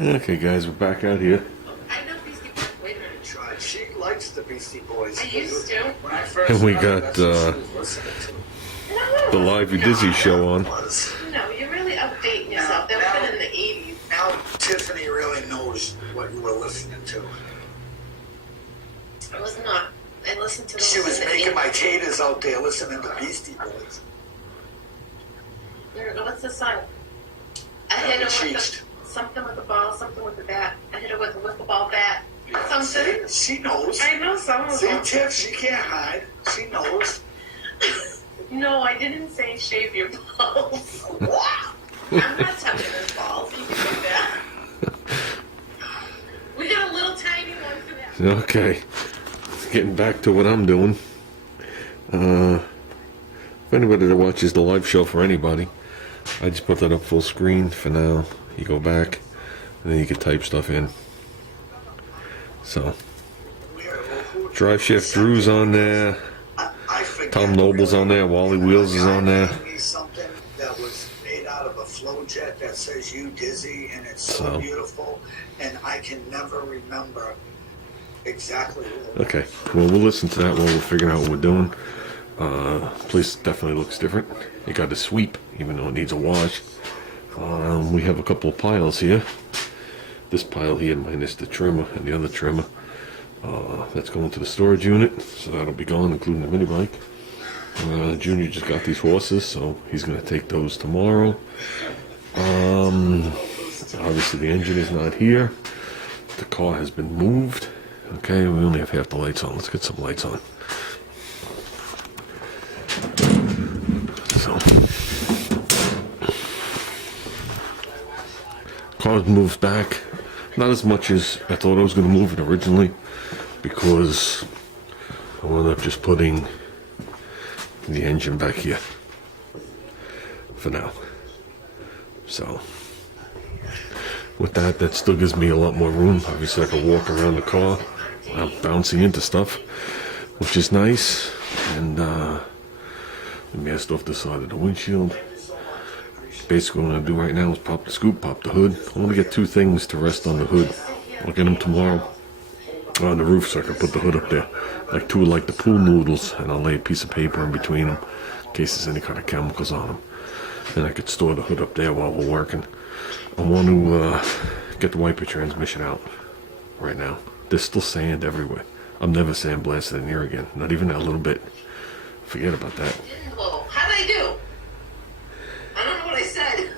Okay, guys, we're back out here. I know Beastie Boys. Wait a minute. She likes the Beastie Boys. I used to. When I first And we met her, got, that's what she was listening to. The live Udizzy show on. No, you're really updating yourself. That was in the 80s. Now Tiffany really knows what you were listening to. I was not. I listened to those She was in the making 80s. my taters out there listening to Beastie Boys. There we go. What's the song? I hit her with something with the ball, something with the bat. I hit her with a wiffle ball bat. Something. She knows. I know some of See, them. Tiff, she can't hide. She knows. No, I didn't say shave your balls. What? I'm not touching his balls. You can do that. We got a little tiny one for that. Okay, getting back to what I'm doing. If anybody that watches the live show for anybody, I just put that up full screen for now. You go back, and then you can type stuff in. So, Drive Shift Drew's on there. Tom Noble's on there. Wally Wheels is on there. Something that was made out of a flow jet that says Udizzy, and it's so beautiful, and I can never remember exactly what it was. Okay, well, we'll listen to that while we're figuring out what we're doing. Place definitely looks different. It got a sweep, even though it needs a wash. We have a couple of piles here. This pile here minus the trimmer and the other trimmer. That's going to the storage unit, so that'll be gone, including the mini bike. Junior just got these horses, so he's going to take those tomorrow. Obviously the engine is not here. The car has been moved. Okay, we only have half the lights on. Let's get some lights on. So, car's moved back. Not as much as I thought I was going to move it originally, because I wound up just putting the engine back here for now. So, with that, that still gives me a lot more room. Obviously, I can walk around the car without bouncing into stuff, which is nice. And let me mast off the side of the windshield. Basically, what I'm going to do right now is pop the scoop, pop the hood. I want to get two things to rest on the hood. I'll get them tomorrow on the roof so I can put the hood up there. Like two like the pool noodles, and I'll lay a piece of paper in between them in case there's any kind of chemicals on them. And I could store the hood up there while we're working. I want to get the wiper transmission out right now. There's still sand everywhere. I'm never sandblasted in here again. Not even that little bit. Forget about that. Whoa, how did I do? I don't know what I said.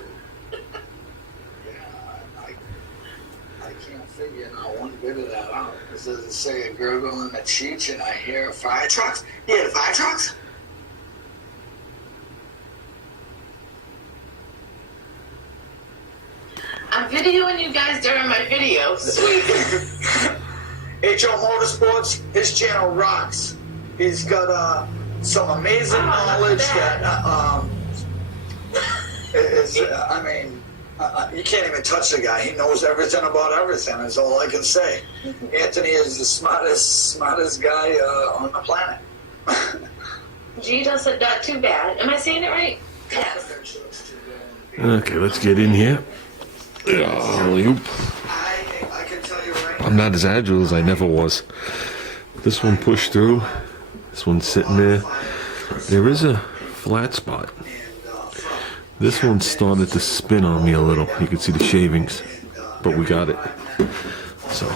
I can't figure not one bit of that out. Does it say a gurgle in the cheech and I hear fire trucks? Yeah, the fire trucks? I'm videoing you guys during my video. Sweet. HO Motorsports, his channel rocks. He's got some amazing knowledge that is, I mean, you can't even touch the guy. He knows everything about everything, is all I can say. Anthony is the smartest guy on the planet. G doesn't not too bad. Am I saying it right? Yes. Okay, let's get in here. Alley-oop. I can tell you right now. I'm not as agile as I never was. This one pushed through. This one's sitting there. There is a flat spot. This one started to spin on me a little. You can see the shavings, but we got it. So,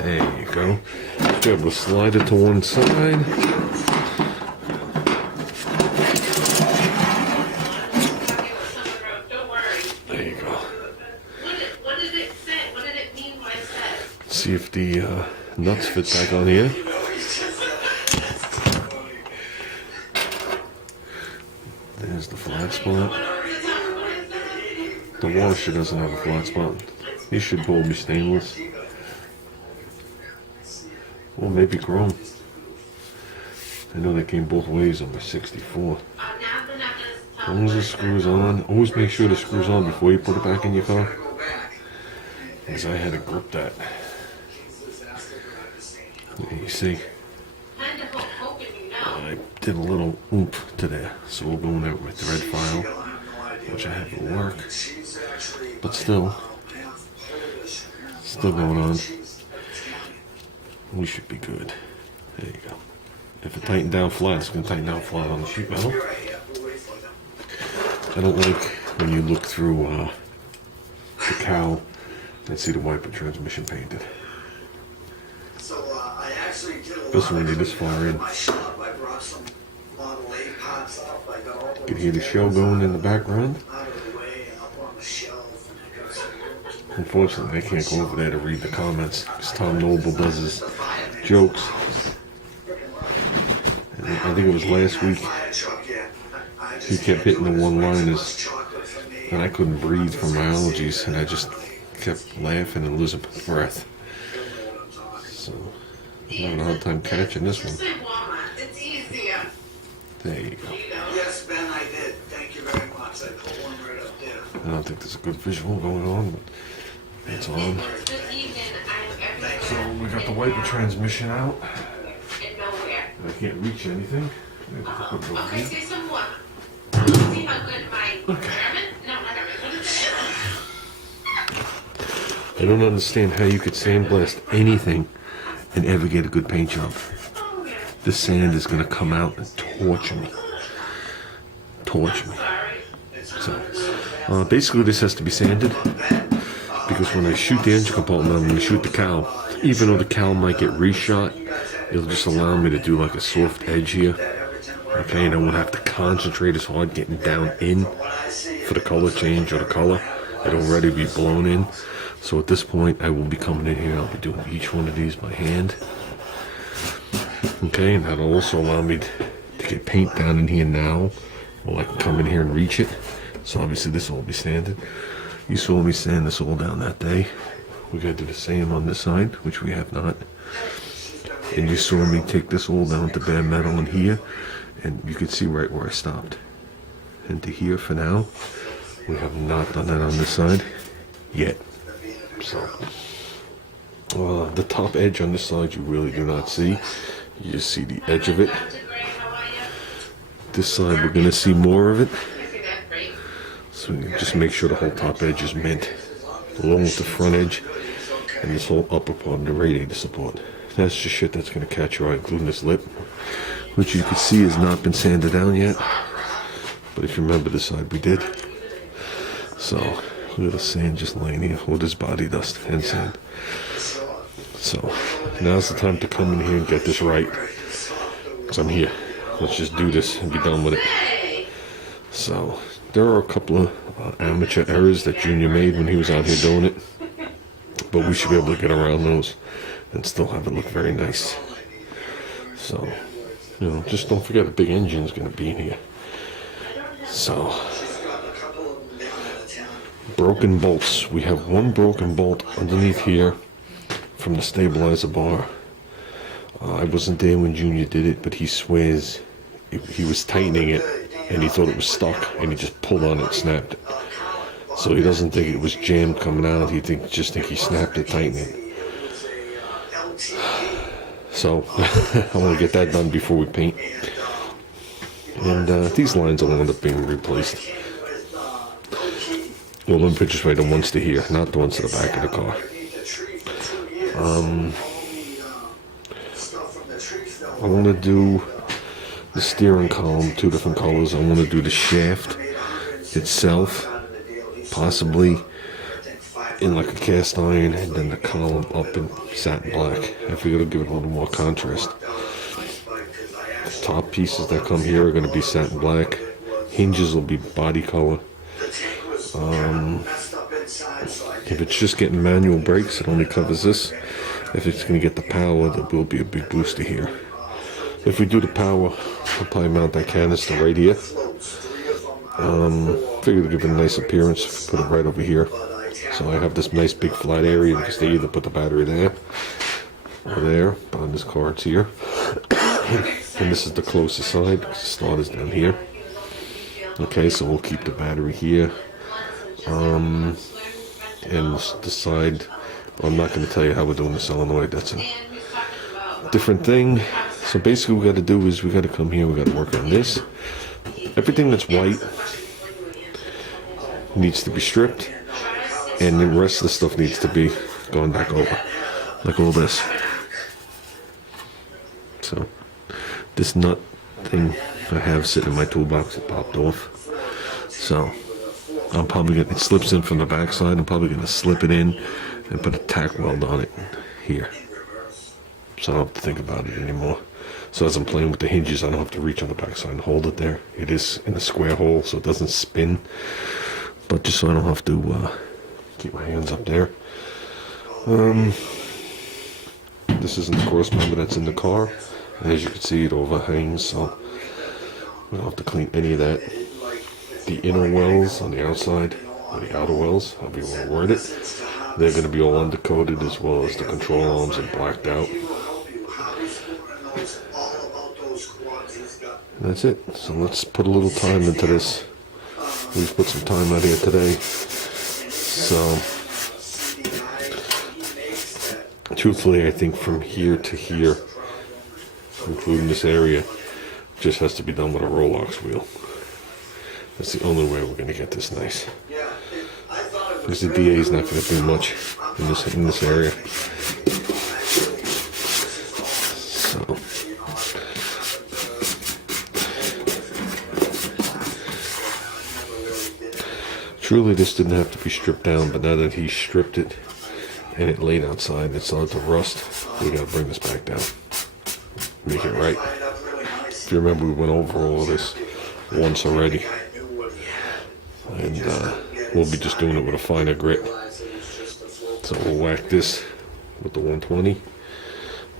there you go. Be able to slide it to one side. There you go. What did it say? What did it mean by that? See if the nuts fit back on here. There's the flat spot. The washer doesn't have a flat spot. These should both be stainless. Or maybe chrome. I know they came both ways on the 64. As long as the screw's on, always make sure the screw's on before you put it back in your car. Because I had to grip that. You see, I did a little oomph to there. So we'll go in there with my thread file, which I have at work. But still going on. We should be good. There you go. If it tightened down flat, it's going to tighten down flat on the sheet metal. I don't like when you look through the cowl and see the wiper transmission painted. Especially when you're this far in. You can hear the shell going in the background. Unfortunately, I can't go over there to read the comments because Tom Noble does his jokes. And I think it was last week, he kept hitting the one-liners, and I couldn't breathe from my allergies, and I just kept laughing and losing my breath. So, I'm having a hard time catching this one. It's easier. There you go. Yes, Ben, I did. Thank you very much. I put one right up there. I don't think there's a good visual going on, but it's on. This evening, I'm everywhere. So we got the wiper transmission out. And nowhere. I can't reach anything. Okay, say some more. See how good my German? No, not German. What is it? I don't understand how you could sandblast anything and ever get a good paint job. This sand is going to come out and torture me. So, basically this has to be sanded because when I shoot the engine compartment, I'm going to shoot the cowl. Even though the cowl might get reshot, it'll just allow me to do like a soft edge here. Okay, and I won't have to concentrate as hard getting down in for the color change or the color. It'll already be blown in. So at this point, I will be coming in here. I'll be doing each one of these by hand. Okay, and that'll also allow me to get paint down in here now. Well, I can come in here and reach it. So obviously this will all be sanded. You saw me sand this all down that day. We gotta do the same on this side, which we have not. And you saw me take this all down to bare metal in here. And you can see right where I stopped. And to here for now, we have not done that on this side yet. So, the top edge on this side you really do not see. You just see the edge of it. This side we're going to see more of it. So just make sure the whole top edge is mint, along with the front edge and this whole upper part of the radiator support. That's just shit that's going to catch your eye, including this lip, which you can see has not been sanded down yet. But if you remember this side, we did. So look at the sand just laying here with this body dust and sand. So now's the time to come in here and get this right, because I'm here. Let's just do this and be done with it. So there are a couple of amateur errors that Junior made when he was out here doing it, but we should be able to get around those and still have it look very nice. So, you know, just don't forget a big engine is going to be in here. So, broken bolts. We have one broken bolt underneath here from the stabilizer bar. I wasn't there when Junior did it, but he swears he was tightening it and he thought it was stuck and he just pulled on it and snapped it. So he doesn't think it was jammed coming out. He just think he snapped it, tightening it. So I want to get that done before we paint. And these lines will end up being replaced. Well, let me put this way, the ones to here, not the ones to the back of the car. I want to do the steering column, 2 different colors. I want to do the shaft itself, possibly in like a cast iron, and then the column up in satin black. I figure it'll give it a little more contrast. The top pieces that come here are going to be satin black. Hinges will be body color. If it's just getting manual brakes, it only covers this. If it's going to get the power, there will be a big booster here. If we do the power, I'll probably mount that canister right here. Figure to give it a nice appearance, put it right over here. So I have this nice big flat area because they either put the battery there or there, but on this car it's here. And this is the closest side because the starter's down here. Okay, so we'll keep the battery here. And the side, I'm not going to tell you how we're doing the solenoid, that's a different thing. So basically what we got to do is we got to come here, we got to work on this. Everything that's white needs to be stripped, and the rest of the stuff needs to be gone back over, like all this. So this nut thing I have sitting in my toolbox, it popped off. So I'm probably gonna, it slips in from the back side, I'm probably gonna slip it in and put a tack weld on it here. So I don't have to think about it anymore. So as I'm playing with the hinges, I don't have to reach on the back side and hold it there. It is in a square hole, so it doesn't spin. But just so I don't have to keep my hands up there. This isn't the cross member that's in the car. And as you can see, it overhangs, so we don't have to clean any of that. The inner wells on the outside, or the outer wells, however you want to word it, they're going to be all undercoated, as well as the control arms are blacked out. And that's it. So let's put a little time into this. We've put some time out here today. So truthfully, I think from here to here, including this area, just has to be done with a Rolex wheel. That's the only way we're going to get this nice. Because the DA is not going to do much in this area. So truly, this didn't have to be stripped down, but now that he stripped it and it laid outside and it started to rust, we got to bring this back down. Make it right. If you remember, we went over all of this once already. And we'll be just doing it with a finer grit. So we'll whack this with the 120.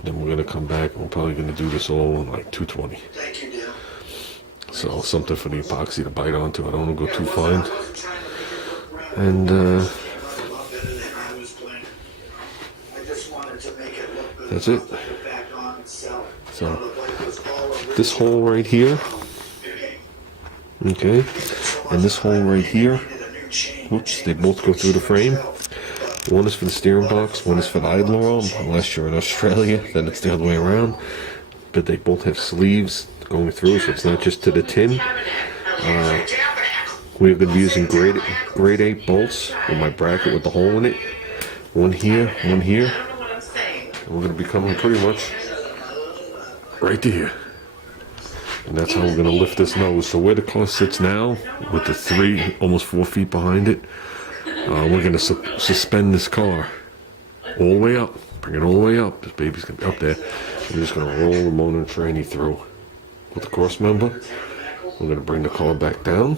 Then we're going to come back. We're probably going to do this all in like 220. So something for the epoxy to bite onto. I don't want to go too fine. And that's it. So this hole right here, okay, and this hole right here, oops, they both go through the frame. One is for the steering box, one is for the idler arm. Unless you're in Australia, then it's the other way around. But they both have sleeves going through, so it's not just to the tin. We're going to be using grade 8 bolts with my bracket with the hole in it. One here, one here. And we're going to be coming pretty much right to here. And that's how we're going to lift this nose. So where the car sits now, with the 3, almost 4 feet behind it, we're going to suspend this car all the way up. Bring it all the way up. This baby's going to be up there. We're just going to roll the motor and tranny through with the cross member. We're going to bring the car back down,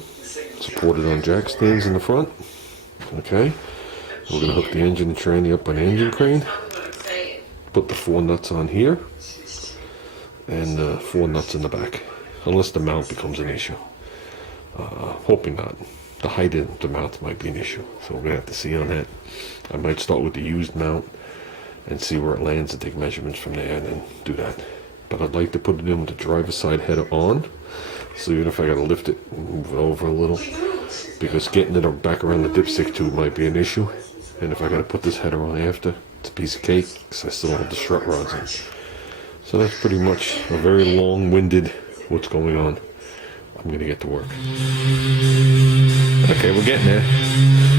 support it on jack stands in the front. Okay. We're going to hook the engine and tranny up on the engine crane. Put the 4 nuts on here. And 4 nuts in the back. Unless the mount becomes an issue. Hoping not. The height of the mount might be an issue. So we're going to have to see on that. I might start with the used mount and see where it lands and take measurements from there and then do that. But I'd like to put it in with the driver's side header on. So even if I got to lift it and move it over a little. Because getting it back around the dipstick tube might be an issue. And if I got to put this header on after, it's a piece of cake. Because I still don't have the strut rods in. So that's pretty much a very long-winded what's going on. I'm going to get to work. Okay, we're getting there.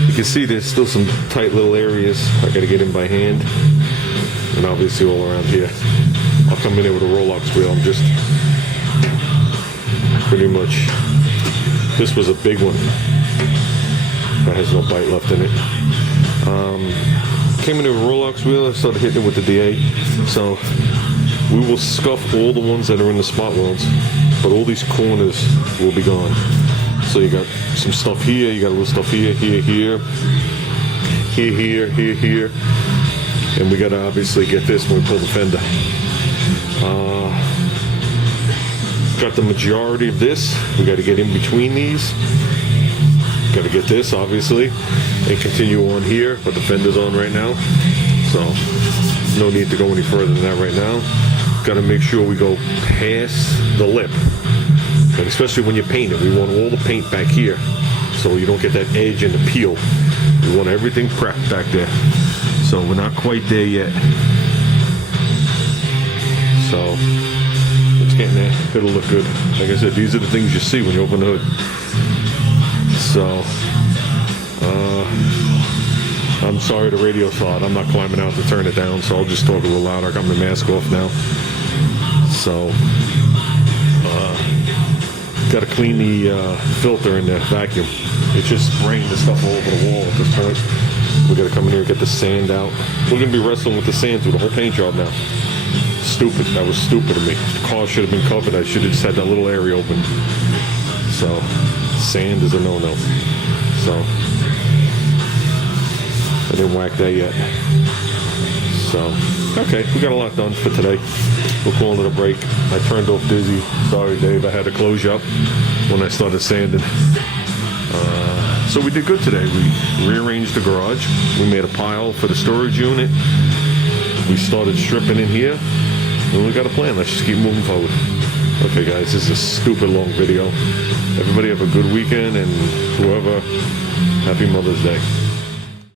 You can see there's still some tight little areas I got to get in by hand. And obviously all around here. I'll come in there with a Rolex wheel. I'm just pretty much, this was a big one. That has no bite left in it. Came in with a Rolex wheel. I started hitting it with the DA. So we will scuff all the ones that are in the spot welds, but all these corners will be gone. So you got some stuff here, you got a little stuff here, here, and we got to obviously get this when we pull the fender. Got the majority of this. We got to get in between these. Got to get this, obviously, and continue on here, but the fender's on right now, so no need to go any further than that right now. Got to make sure we go past the lip, and especially when you paint it, we want all the paint back here, so you don't get that edge and the peel. We want everything prepped back there, so we're not quite there yet. So getting there. It'll look good. Like I said, these are the things you see when you open the hood. So, I'm sorry the radio's hot. I'm not climbing out to turn it down, so I'll just talk a little louder. I got my mask off now. So, got to clean the filter in the vacuum. It's just spraying the stuff all over the wall at this point. We got to come in here and get the sand out. We're going to be wrestling with the sand through the whole paint job now. Stupid. That was stupid of me. The car should have been covered. I should have just had that little area open. So, sand is a no-no. So, I didn't whack that yet. So, okay, we got a lot done for today. We're calling it a break. I turned off Dizzy. Sorry, Dave. I had to close you up when I started sanding. So we did good today. We rearranged the garage. We made a pile for the storage unit. We started stripping in here. And we got a plan. Let's just keep moving forward. Okay, guys, this is a stupid long video. Everybody have a good weekend, and whoever, happy Mother's Day.